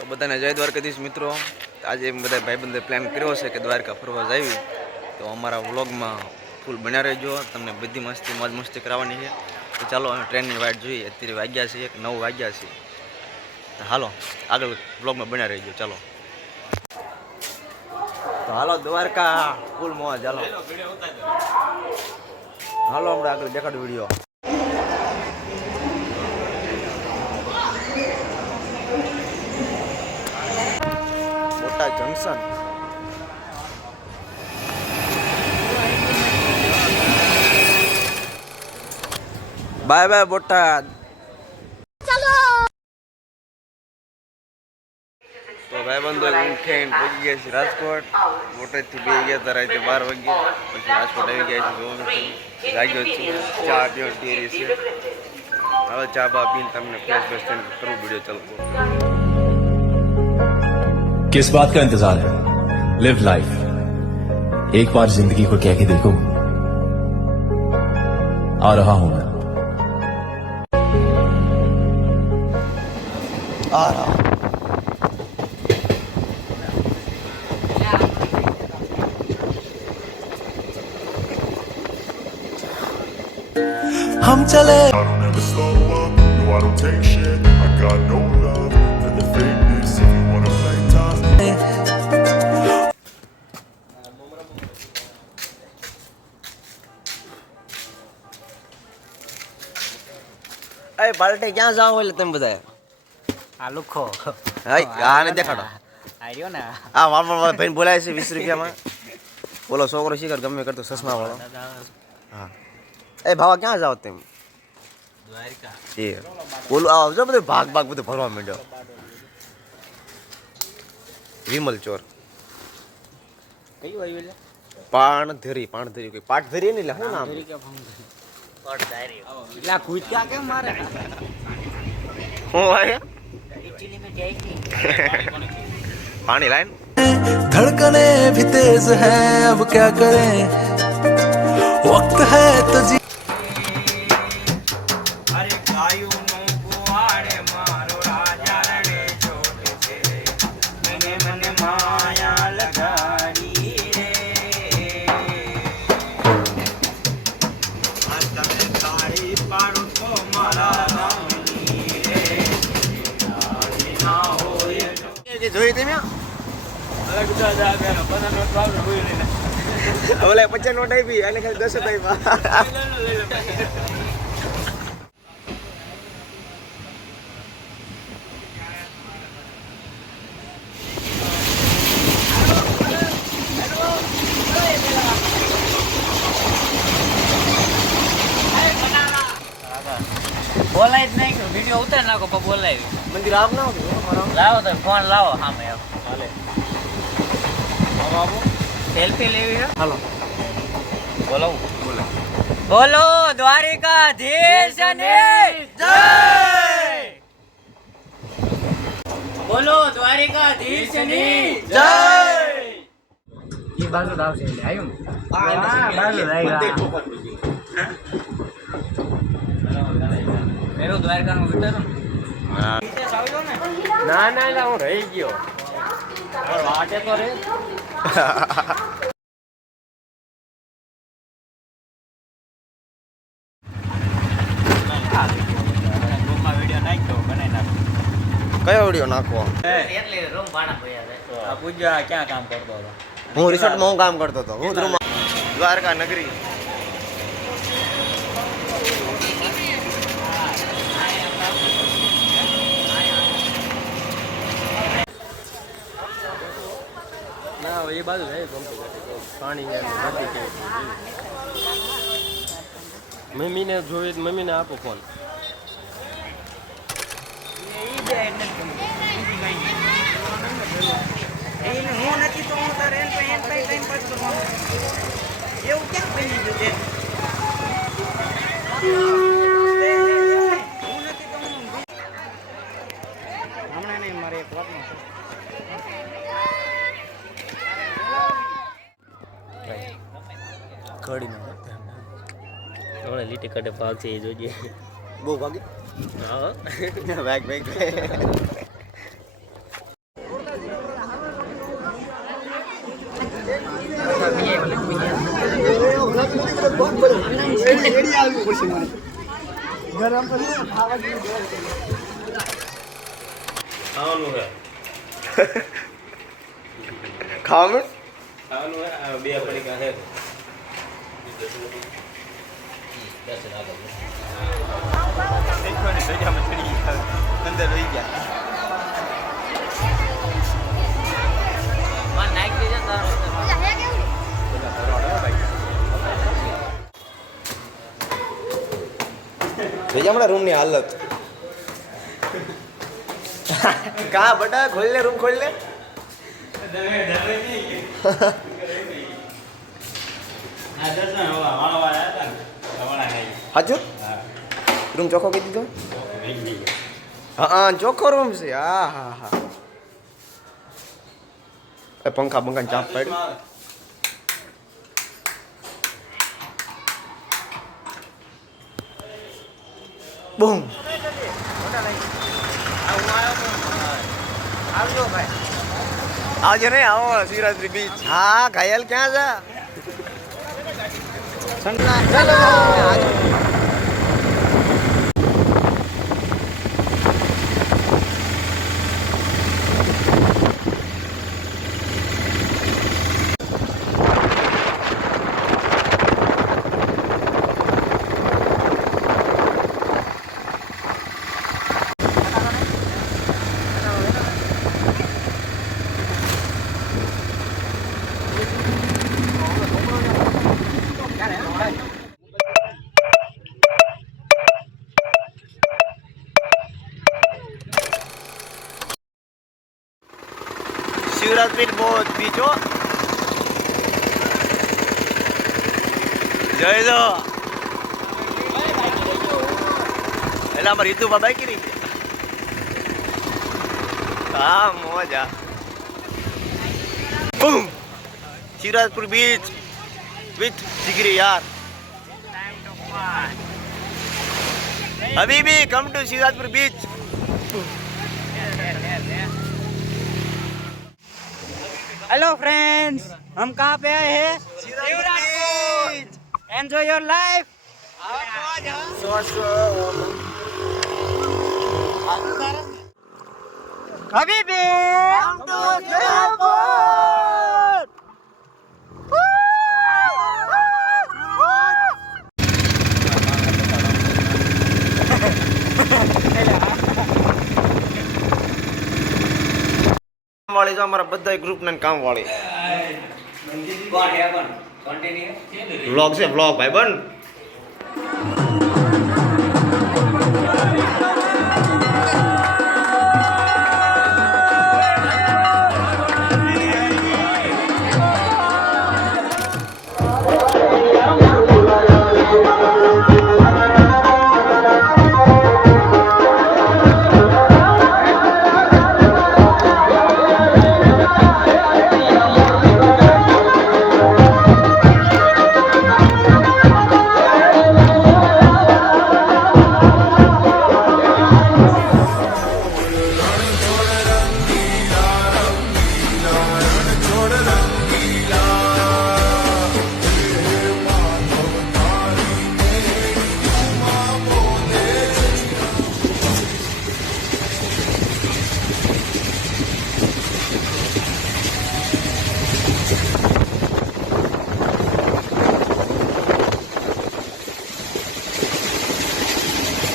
તો બધાને જય દ્વારકાધીશ મિત્રો. આજે બધા ભાઈબંધે પ્લાન કર્યો છે કે દ્વારકા ફરવા જાવી, તો અમારા વ્લોગમાં ફૂલ બન્યા રહેજો. તમને બધી મસ્તી મોજ મસ્તી કરાવવાની છે. તો ચાલો અમે ટ્રેનની વાટ જોઈએ. અત્યારે વાગ્યા છે 9 વાગ્યા છે. તો હાલો આગળ વ્લોગમાં બન્યા રહેજો. ચાલો તો હાલો દ્વારકા ફૂલ મોજ. હાલો હાલો હમણાં આગળ દેખાડું video. Junction bye bye Botad. તો ભાઈબંધો ઉઠીને પહોંચી ગયા છે રાજકોટ. બોટાદથી બે ગયા હતા રાતે 12 વાગે. પછી રાજકોટ આવી ગયા છે. જાગ્યો છું, ચા પીવા તૈયારી છે. હવે ચા બા પીને તમને ફ્રેશ ફ્રેશ થઈને કરવું વિડીયો ચાલુ. किस बात का इंतजार है? लिव लाइफ, एक बार जिंदगी को कह के देखो, आ रहा हूं मैं। आ रहा हम चले। I don't ever slow up, no I don't take shit. I got no love for the fakeness. If you wanna play tough, એ બાલટી ક્યાં જાવ એટલે તમે બધા આ લુખો આને દેખાડો. આર્યો ને આ વાળવા ભાઈને બોલાય છે 20 રૂપિયામાં. બોલો છોકરો શીખર ગમે કરતો ચશ્મા વાળો. હા એ ભાવા ક્યાં જાવ તેમ? દ્વારકા એ બોલું આવજો બધું ભાગ ભાગ બધું ભરવા માંડ્યો. વિમલ ચોર કયું આવ્યું એટલે પાણધરી કોઈ પાટધરી ને એટલે શું નામ? એટલે કૂદકા કેમ મારે હું આયા પાણી લાઈન. धड़कने भी तेज है, अब क्या करें, वक्त है तो जी। અરે ગાયું નો કુવાડે મારો રાજા રડે છોડ છે, મને મને માયા લગાડી રે. આ તમે તાળી પાડો તો મારા નામની રે. તાળી ના હોય જે જોઈ તમે અરે ગુજા જા બેનો 15 નોટ વાવ હોય ને ઓલે 50 નોટ આવી અને ખાલી 10 જ આવ્યા. બોલાય જ નહીં કે વિડિયો ઉતાર નાખો પણ બોલાય. મંદિર આવ ના લાવો તો ફોન લાવો સામે હાલે બાબુ સેલ્ફી લેવી છે. હાલો બોલો બોલો દ્વારિકાધીશની જય. બોલો દ્વારિકાધીશની જય. એ બાજુ આવશે એટલે આવ્યું મેરું દ્વારકાનું વિચારો ના ના હું રહી ગયો વાટે તો રે. કયો વિડીયો નાખવો? આ પૂજા ક્યાં કામ કરતો હતો? હું રિસોર્ટમાં હું કામ કરતો હતો. હું દ્વારકા નગરી. ના એ બાજુ જાય પાણી મમ્મીને જોઈ મમ્મીને આપો ફોન. હું નથી તો હું તારે ટાઈમ પાસ કરવાનો એવું ક્યાં બની ગયું છે? હું નથી તો હમણાં નહીં મારે એક વાતમાં કડી હમણાં લીટી કાઢે ભાગ છે એ જોઈએ. બહુ ભાગી હા ભાગ ભાગ આવવું પડશે મારે ગરમ પછી ખાવા જેવું ખાવાનું છે ખાવાનું ખાવાનું છે આ બે પડીકા છે દેખવાની સજામાં ચડી ગયા અંદર રહી ગયા જોઈ હમણાં રૂમની હાલત કા બટા ખોલ લે રૂમ ખોલ લે હાજુ રૂમ ચોખ્ખો કરી દીધો હા ચોખ્ખો રૂમ છે હા હા હા એ પંખા બંખા ચાપ પાડી બૂમ આવજો ને આવો શિવરાત્રી બીચ હા ઘાયલ ક્યાં છે શિવરાત્રી बहुत बीचो જય જો એટલે અમારે હિતુભા બાકી રહી છે હા મોજા બૂમ શિવરાજપુર બીચ વિથ જીગરી યાર हबीबी come to Shivrajpur beach hello friends हम कहाँ पे आए हैं शिवरात्रि एंजॉय योर लाइफ हबीबी વાળી જો અમારા બધા ગ્રુપ ને કામ વાળી વ્લોગ છે વ્લોગ ભાઈ બન